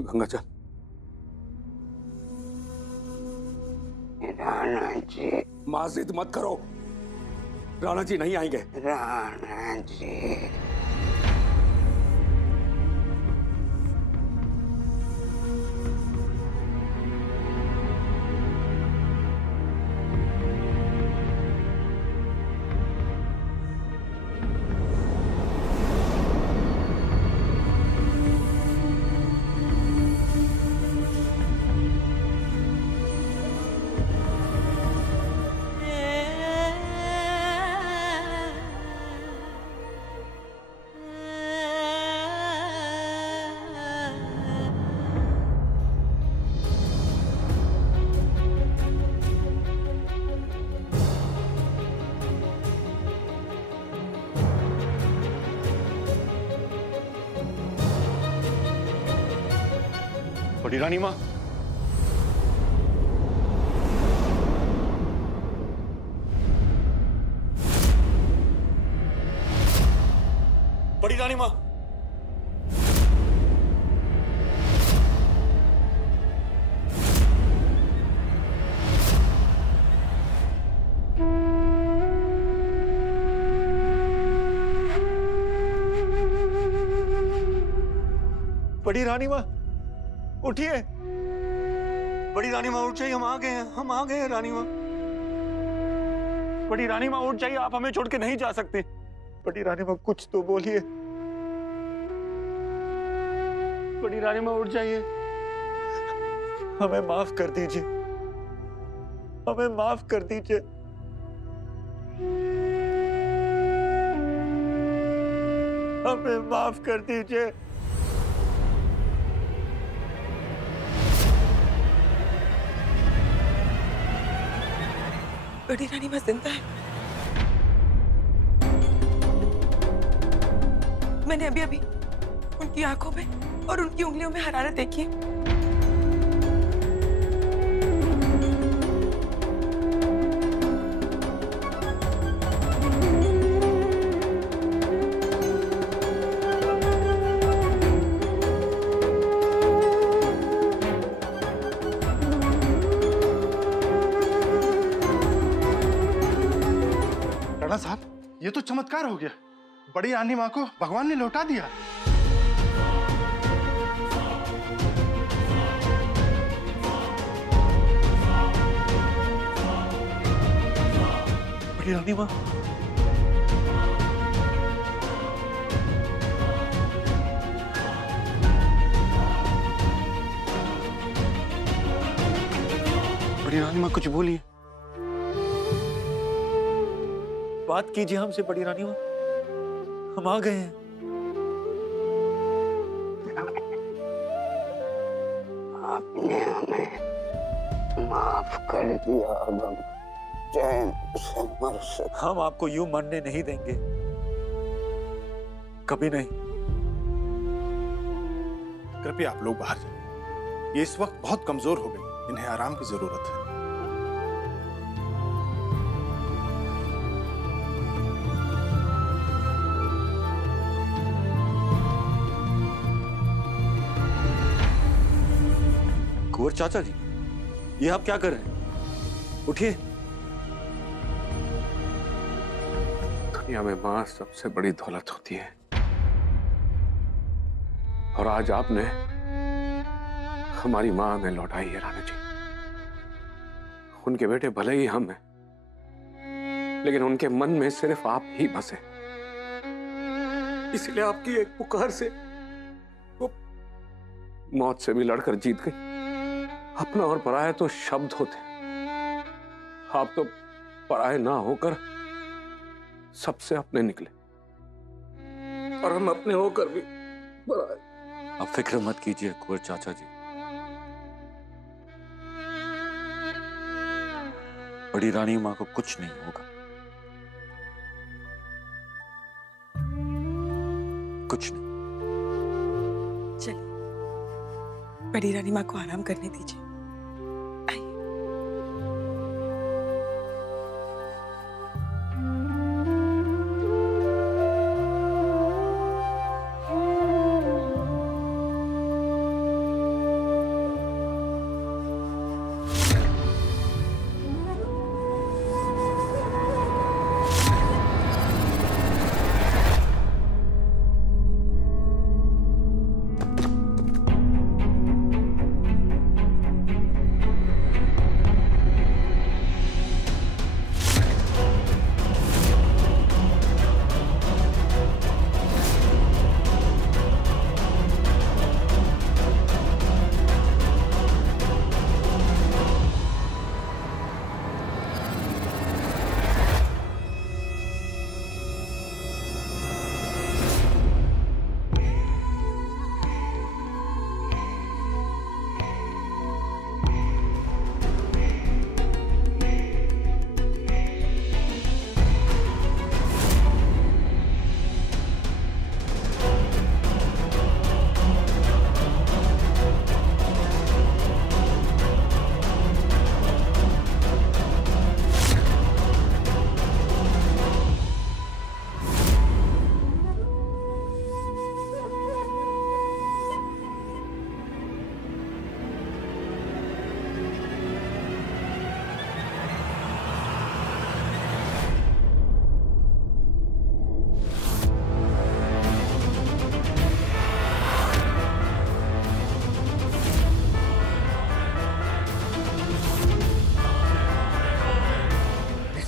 गंगा चल। राणा जी, मां जिद मत करो, राणा जी नहीं आएंगे। राणा जी, बड़ी रानी माँ, बड़ी रानी माँ, बड़ी रानी माँ उठिए। बड़ी रानी माँ उठ जाइए, हम आ गए हैं, हम आ गए हैं रानी माँ। बड़ी रानी माँ उठ जाइए, आप हमें छोड़ के नहीं जा सकती। बड़ी रानी माँ कुछ तो बोलिए। बड़ी रानी माँ उठ जाइए, हमें माफ कर दीजिए, हमें माफ कर दीजिए। हमें माफ कर दीजिए। बड़ी रानी माँ जिंदा है। मैंने अभी अभी उनकी आंखों में और उनकी उंगलियों में हरारत देखी है। राणा साहब, ये तो चमत्कार हो गया। बड़ी रानी माँ को भगवान ने लौटा दिया। बड़ी रानी माँ, बड़ी रानी माँ कुछ बोलिए, बात कीजिए हमसे। बड़ी रानी माँ, हम आ गए हैं। आपने हमें माफ कर दिया, अब हम चैन से मर सकते। हम आपको यूं मरने नहीं देंगे, कभी नहीं। कृपया आप लोग बाहर जाइए, ये इस वक्त बहुत कमजोर हो गई, इन्हें आराम की जरूरत है। कुंवर चाचा जी, ये आप क्या कर रहे हैं? उठिए। दुनिया में मां सबसे बड़ी दौलत होती है, और आज आपने हमारी मां हमें लौटाई है राणा जी। उनके बेटे भले ही हम हैं, लेकिन उनके मन में सिर्फ आप ही बसे। इसलिए आपकी एक पुकार से वो मौत से भी लड़कर जीत गई। अपना और पराया तो शब्द होते, आप तो पराये ना होकर सबसे अपने निकले, और हम अपने होकर भी पराये। आप फिक्र मत कीजिए कुंवर चाचा जी, बड़ी रानी माँ को कुछ नहीं होगा, कुछ नहीं। चलिए, बड़ी रानी माँ को आराम करने दीजिए।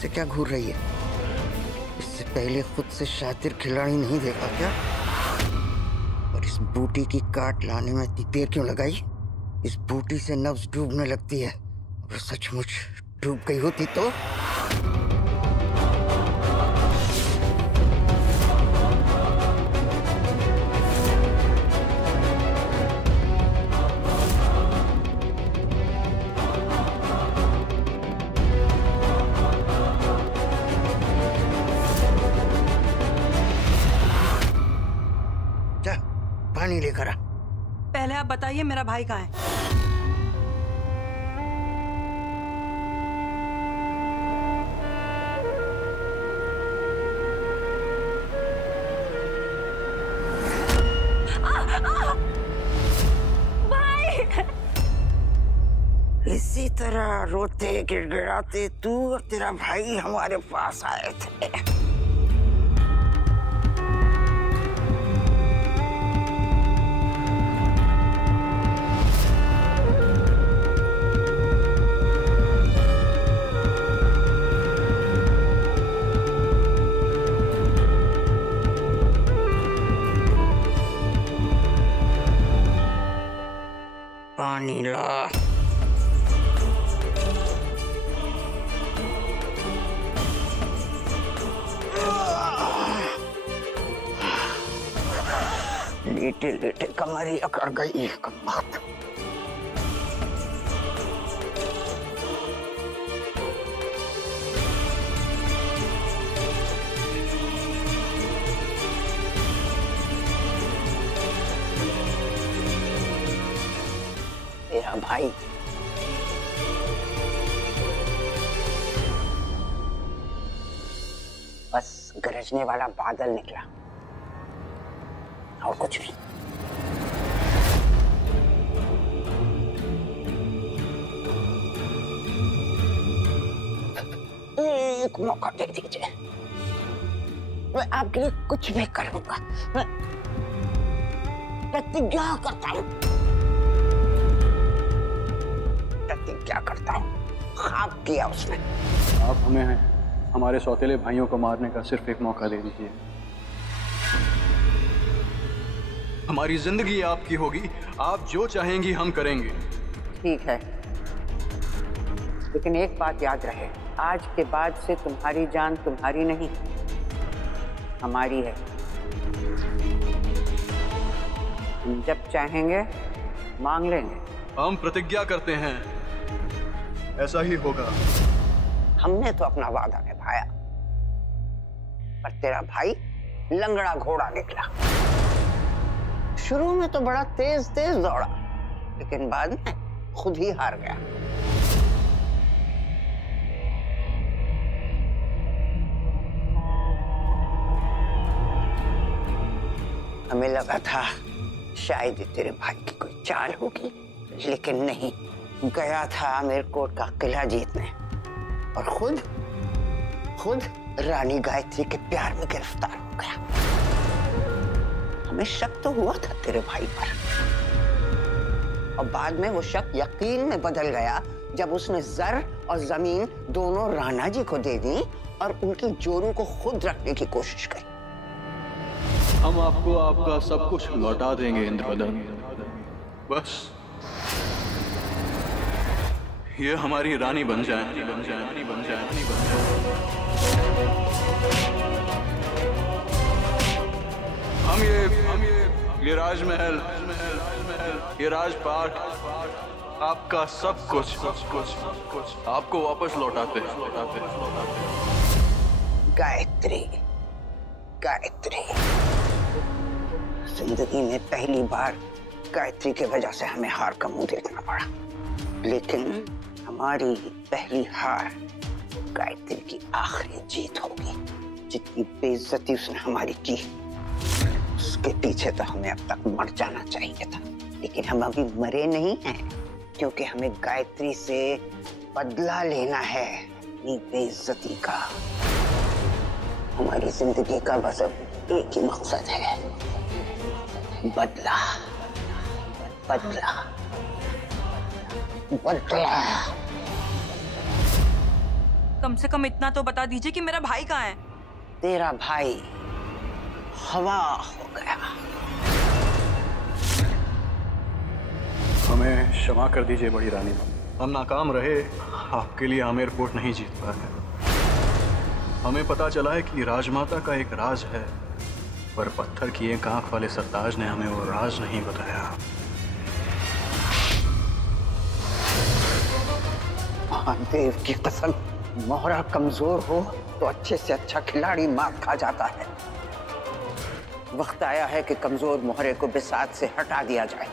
से क्या घूर रही है? इससे पहले खुद से शातिर खिलाड़ी नहीं देखा क्या? और इस बूटी की काट लाने में इतनी देर क्यों लगाई? इस बूटी से नब्ज डूबने लगती है। अगर सचमुच डूब गई होती तो? पानी लेकर आ। पहले आप बताइए मेरा भाई कहाँ है? भाई! इसी तरह रोते गिड़गिड़ाते तू और तेरा भाई हमारे पास आए थे। पानी ला। लेटे लेटे कमर अकड़ गई। कमर तेरा भाई बस गरजने वाला बादल निकला और कुछ नहीं। एक मौका दे दीजिए, मैं आपके लिए कुछ भी करूंगा। मैं प्रतिज्ञा करता हूँ, क्या करता हूँ। ख्वाब किया उसने। आप हमें हमारे सौतेले भाइयों को मारने का सिर्फ एक मौका दे दीजिए। हमारी जिंदगी आपकी होगी, आप जो चाहेंगी हम करेंगे। ठीक है, लेकिन एक बात याद रहे, आज के बाद से तुम्हारी जान तुम्हारी नहीं, हमारी है। तुम जब चाहेंगे मांग लेंगे। हम प्रतिज्ञा करते हैं ऐसा ही होगा। हमने तो अपना वादा निभाया, पर तेरा भाई लंगड़ा घोड़ा निकला। शुरू में तो बड़ा तेज तेज दौड़ा, लेकिन बाद में खुद ही हार गया। हमें लगा था शायद ये तेरे भाई की कोई चाल होगी, लेकिन नहीं। गया था आमेरकोट का किला जीतने और खुद रानी गायत्री के प्यार में गिरफ्तार हो गया। हमें शक तो हुआ था तेरे भाई पर, और बाद में वो शक यकीन में बदल गया जब उसने जर और जमीन दोनों राणा जी को दे दी और उनकी जोरू को खुद रखने की कोशिश की। हम आपको आपका सब कुछ लौटा देंगे इंद्रवदन। बस ये हमारी रानी बन जाए। हम ये राजमहल, ये राजपाट, आपका सब कुछ आपको वापस लौटाते। गायत्री, गायत्री, जिंदगी में पहली बार गायत्री की वजह से हमें हार का मुंह देखना पड़ा, लेकिन हमारी पहली हार गायत्री की आखिरी जीत होगी। जितनी बेइज्जती उसने हमारी की, उसके पीछे तो हमें अब तक मर जाना चाहिए था, लेकिन हम अभी मरे नहीं हैं, क्योंकि हमें गायत्री से बदला लेना है अपनी बेइज्जती का। हमारी जिंदगी का बस एक ही मकसद है, बदला, बदला, बदला। कम से कम इतना तो बता दीजिए कि मेरा भाई कहाँ है। तेरा भाई हवा हो गया। हमें क्षमा कर दीजिए बड़ी रानी माँ, हम नाकाम रहे, आपके लिए हम एयरपोर्ट नहीं जीत पाए। हमें पता चला है कि राजमाता का एक राज है, पर पत्थर की एक आंख वाले सरताज ने हमें वो राज नहीं बताया। महादेव की कसम, मोहरा कमजोर हो तो अच्छे से अच्छा खिलाड़ी मार खा जाता है। वक्त आया है कि कमजोर मोहरे को बिसात से हटा दिया जाए।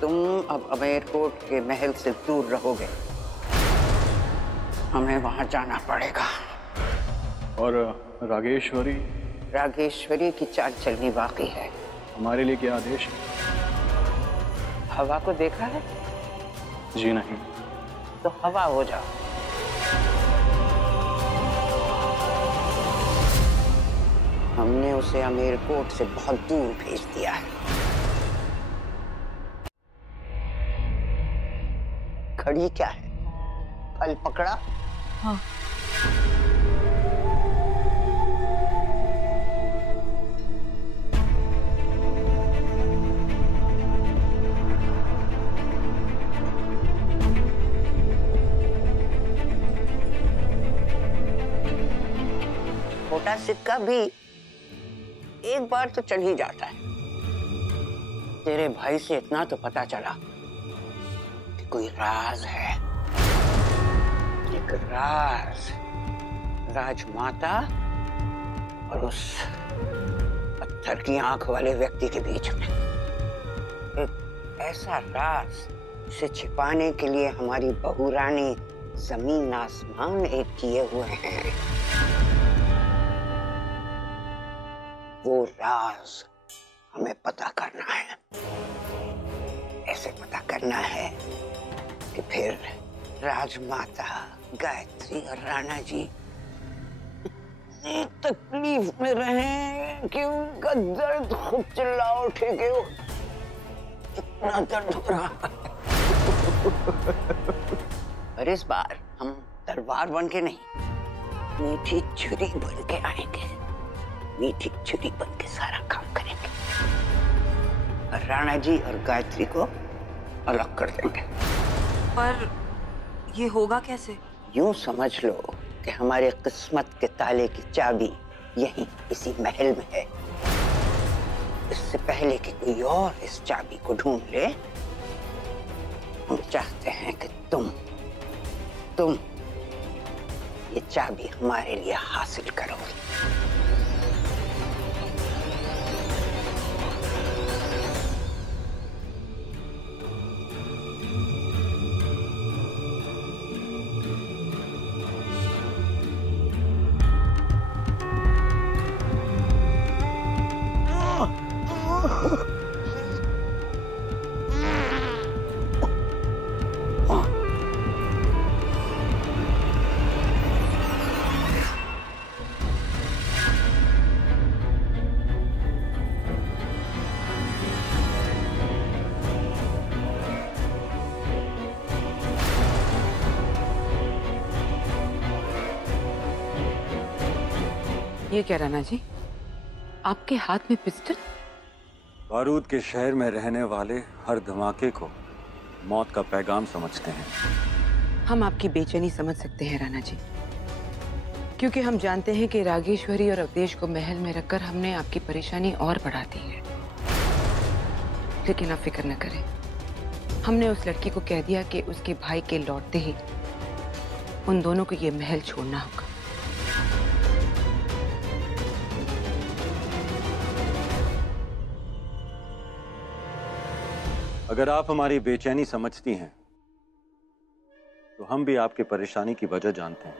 तुम अब अमेरकोट के महल से दूर रहोगे, हमें वहां जाना पड़ेगा। और रागेश्वरी? रागेश्वरी की चाल चलनी बाकी है। हमारे लिए क्या आदेश है? हवा को देखा है? जी नहीं। तो हवा हो जाओ। हमने उसे अमेरकोट से बहुत दूर भेज दिया है। खड़ी क्या है? फल पकड़ा? हाँ। छोटा सिक्का भी एक बार तो चढ़ ही जाता है। तेरे भाई से इतना तो पता चला कि कोई राज है, एक राज राजमाता और उस पत्थर की आंख वाले व्यक्ति के बीच में। एक ऐसा राज जिसे छिपाने के लिए हमारी बहू रानी जमीन आसमान एक किए हुए हैं। वो राज हमें पता करना है। ऐसे पता करना है कि फिर राजमाता गायत्री और राणा जी इतनी तकलीफ में रहे कि उनका दर्द खुद चिल्ला उठे कि इतना दर्द हो रहा है। पर इस बार हम तलवार बन के नहीं, मीठी छुरी बन के आएंगे। मीठी छुरी बन के सारा काम करेंगे और राणा जी और गायत्री को अलग कर देंगे। पर ये होगा कैसे? यूं समझ लो कि हमारे किस्मत के ताले की चाबी यहीं इसी महल में है। इससे पहले कि कोई और इस चाबी को ढूंढ ले, हम चाहते हैं कि तुम ये चाबी हमारे लिए हासिल करो। ये क्या राणा जी, आपके हाथ में पिस्टल? बारूद के शहर में रहने वाले हर धमाके को मौत का पैगाम समझते हैं। हम आपकी बेचैनी समझ सकते हैं राणा जी, क्योंकि हम जानते हैं कि रागेश्वरी और अवधेश को महल में रखकर हमने आपकी परेशानी और बढ़ा दी है। लेकिन आप फिक्र न करें, हमने उस लड़की को कह दिया कि उसके भाई के लौटते ही उन दोनों को ये महल छोड़ना होगा। अगर आप हमारी बेचैनी समझती हैं, तो हम भी आपकी परेशानी की वजह जानते हैं।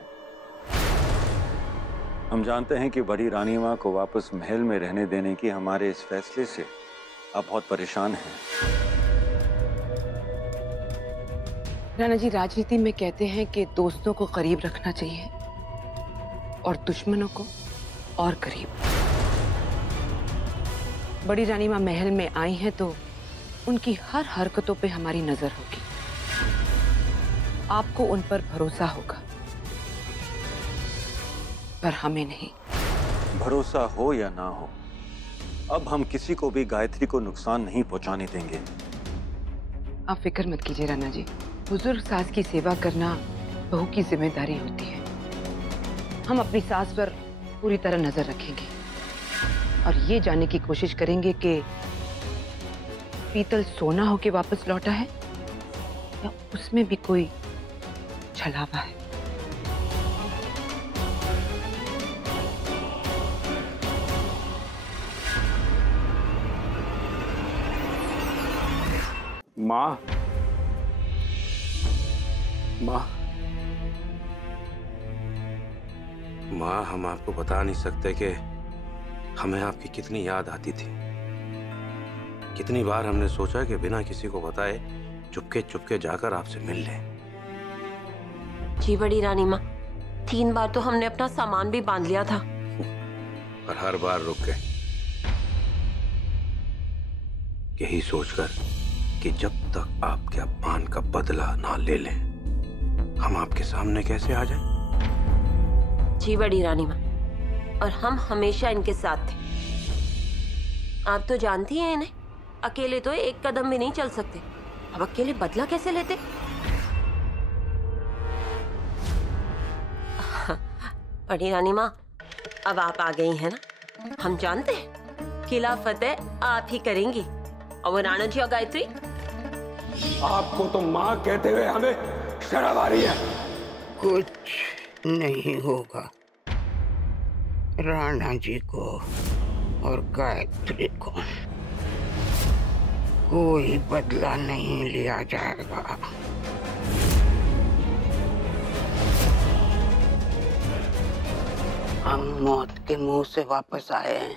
हम जानते हैं कि बड़ी रानी माँ को वापस महल में रहने देने की हमारे इस फैसले से आप बहुत परेशान हैं। राणा जी, राजनीति में कहते हैं कि दोस्तों को करीब रखना चाहिए और दुश्मनों को और करीब। बड़ी रानी माँ महल में आई हैं तो उनकी हर हरकतों पे हमारी नजर होगी। आपको उन पर भरोसा होगा पर हमें नहीं। भरोसा हो या ना हो, अब हम किसी को भी गायत्री को नुकसान नहीं पहुंचाने देंगे। आप फिक्र मत कीजिए राणा जी, बुजुर्ग सास की सेवा करना बहू की जिम्मेदारी होती है। हम अपनी सास पर पूरी तरह नजर रखेंगे और ये जानने की कोशिश करेंगे कि पीतल सोना होके वापस लौटा है या उसमें भी कोई छलावा है। माँ, माँ, माँ, हम आपको बता नहीं सकते कि हमें आपकी कितनी याद आती थी। कितनी बार हमने सोचा कि बिना किसी को बताए चुपके चुपके जाकर आपसे मिल लें। जी बड़ी रानी माँ, 3 बार तो हमने अपना सामान भी बांध लिया था, पर हर बार रुक गए, यही सोचकर कि जब तक आपके अपमान का बदला ना ले लें, हम आपके सामने कैसे आ जाएं? जी बड़ी रानी माँ, और हम हमेशा इनके साथ थे। आप तो जानती हैं इन्हें, अकेले तो एक कदम भी नहीं चल सकते, अब अकेले बदला कैसे लेते? बड़ी रानी माँ, अब आप आ गई हैं ना, हम जानते हैं किला फतेह आप ही करेंगी। और वो राणा जी और गायत्री, आपको तो माँ कहते हुए हमें शर्म आ रही है। कुछ नहीं होगा राणा जी को और गायत्री को, कोई बदला नहीं लिया जाएगा। हम मौत के मुंह से वापस आए हैं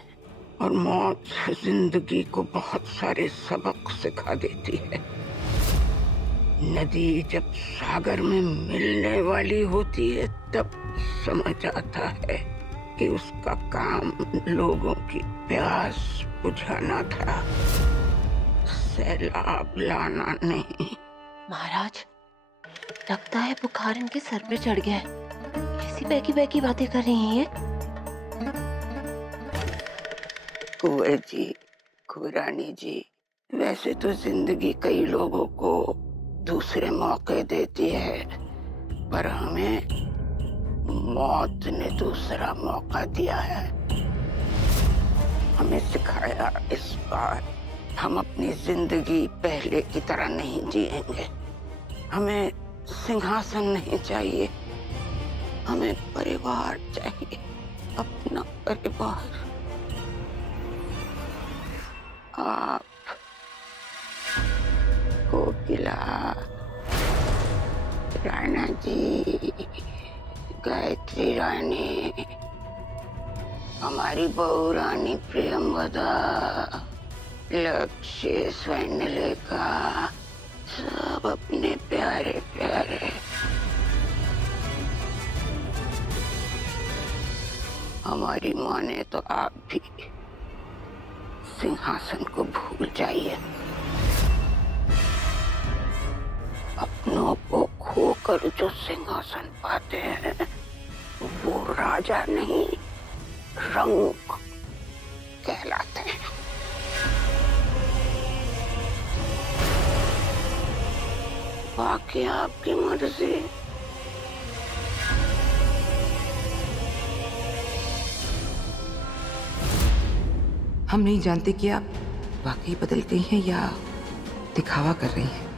और मौत जिंदगी को बहुत सारे सबक सिखा देती है। नदी जब सागर में मिलने वाली होती है तब समझ आता है कि उसका काम लोगों की प्यास बुझाना था, सैलाब लाना नहीं। महाराज, लगता है बुखार इनके सर पे चढ़ गया है। कैसी बहकी बहकी बातें कर रही हैं? कुंवर जी, कुंवरानी जी, वैसे तो जिंदगी कई लोगों को दूसरे मौके देती है, पर हमें मौत ने दूसरा मौका दिया है। हमें सिखाया इस बार हम अपनी जिंदगी पहले की तरह नहीं जिएंगे। हमें सिंहासन नहीं चाहिए, हमें परिवार चाहिए, अपना परिवार। आप, कोकिला, राणा जी, गायत्री रानी, हमारी बहू रानी प्रियंवदा, लक्ष्य, स्वर्णलेखा, सब अपने प्यारे प्यारे। हमारी माँ ने तो आप भी सिंहासन को भूल जाइए। अपनों को खोकर जो सिंहासन पाते हैं वो राजा नहीं, रंक कहलाते हैं। बाकी आपकी मर्जी। हम नहीं जानते कि आप वाकई बदल गई हैं या दिखावा कर रही हैं।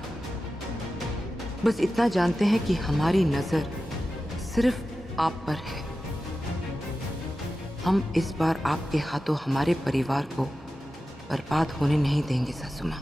बस इतना जानते हैं कि हमारी नजर सिर्फ आप पर है। हम इस बार आपके हाथों हमारे परिवार को बर्बाद होने नहीं देंगे सासू माँ।